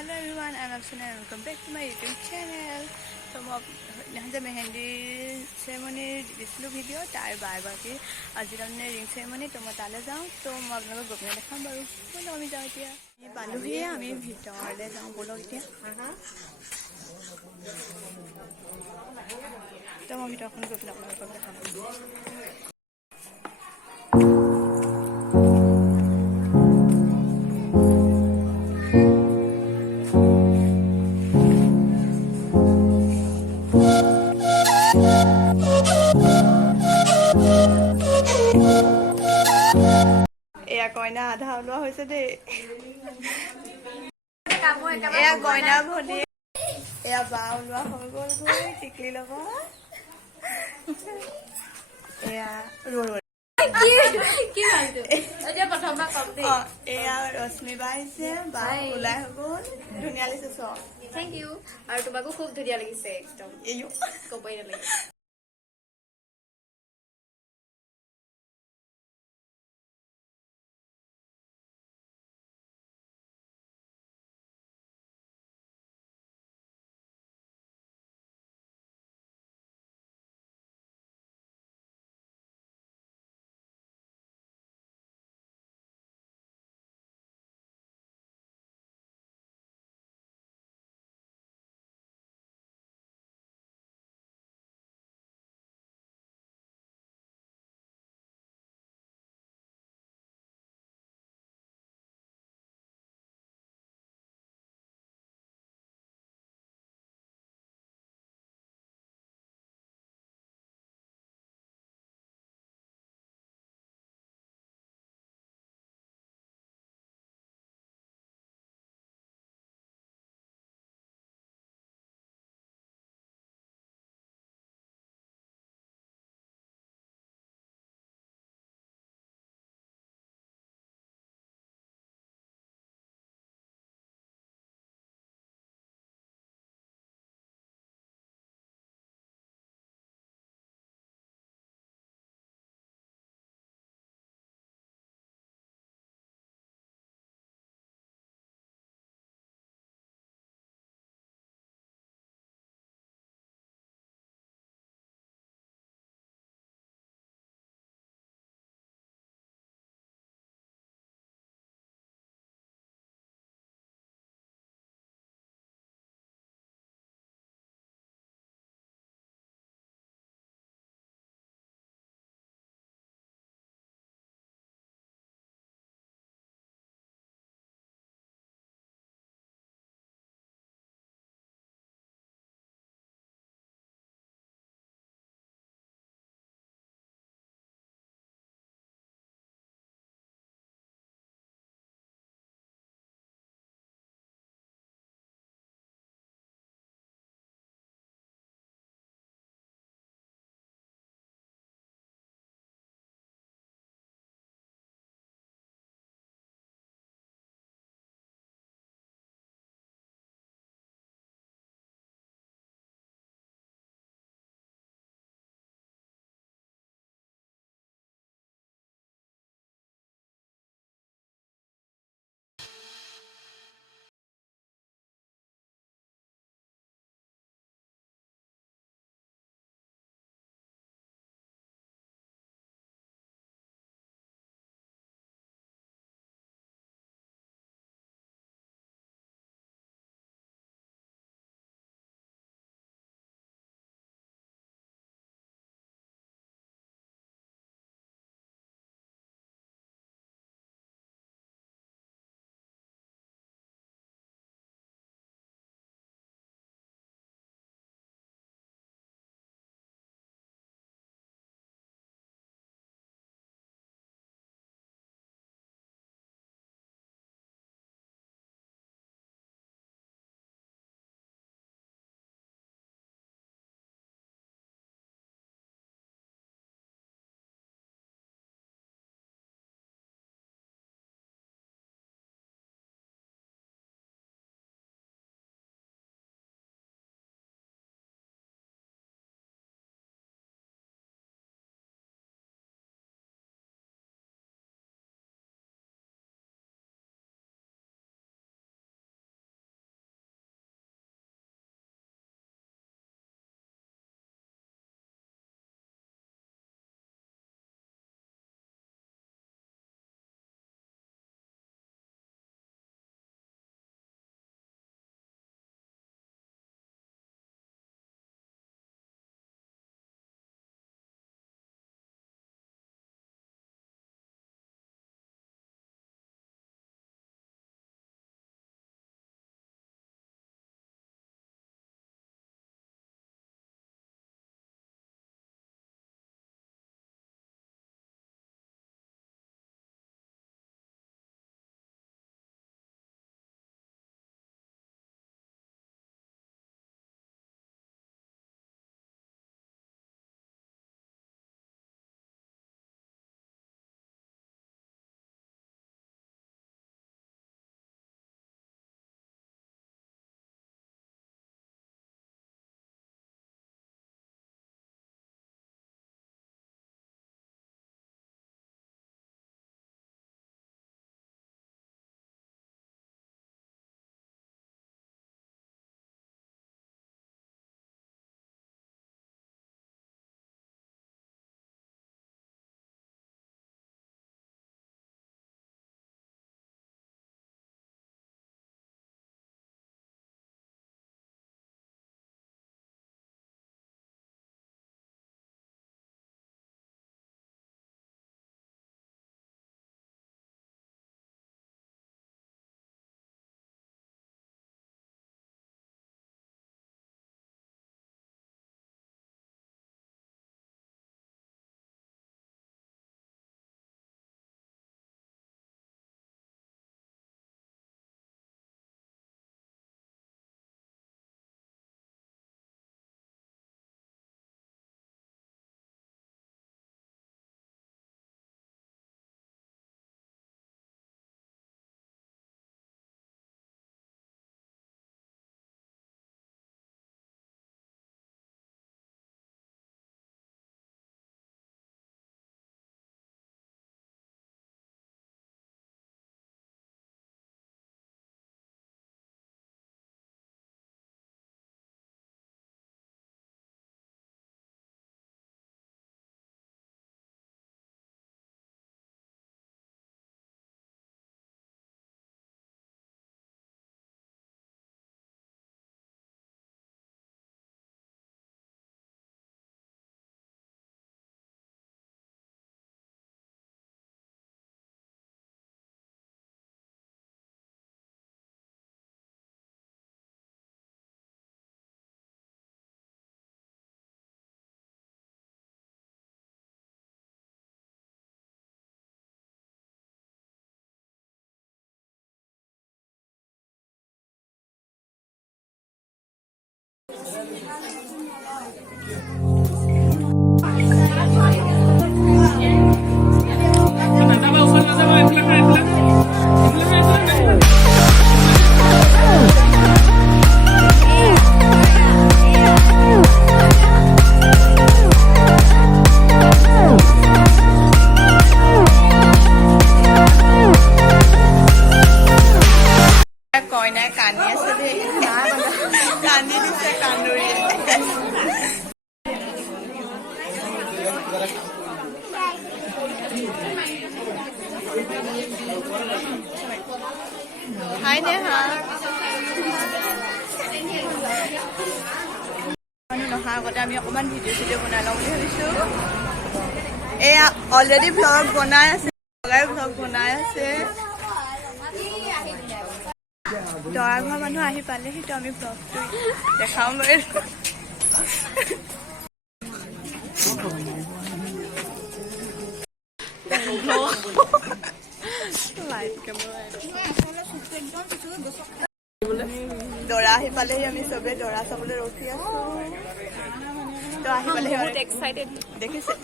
Hello everyone, I'm Aksana and welcome back to my YouTube channel. So मैं mehndi ceremony दिखिलो video तार बाकी आज ring ceremony तो मैं ताले जाऊँ तो मैं अपने को गोपनीय देखा बारू बोलो अमी जाओ दिया ये बालू ही है अमी भीतर ले जाऊँ बोलो दिया तो मैं भीतर अपन गोपनीय अपने को देखा बारू এয়া কইনা আধা ওলোৱা হৈছে দেই এয়া কইনা ভনী এয়া বা ওলোৱা হৈ গ'ল গৈ টিকলি লগত এয়া এয়া ৰশ্মি বা আহিছে বা ওলাই হৈ গ'ল ধুনীয়া লাগিছে চব Thank you. আৰু তোমাকো খুব ধুনীয়া লাগিছে একদম এইও ক'বই নালাগে কইনাই কান্দি আছে দেই কান্দি দিছে কান্দুৰি হাই নেহা নহাৰ আগতে আমি অকণমান ভিডিঅ' বনাই লওঁ বুলি ভাবিছোঁ এয়া অলৰেডি ভ্লগ বনাই আছে ভ্লগ বনাই আছে দৰা ঘৰ মানুহ আহি পালেহি তো আমি ব্লগটো দেখাম দৰা আহি পালেহি আমি চবে দৰা চাবলৈ ৰখি আছো তো আহি পালেহি বহুত এক্সাইটেড দেখিছে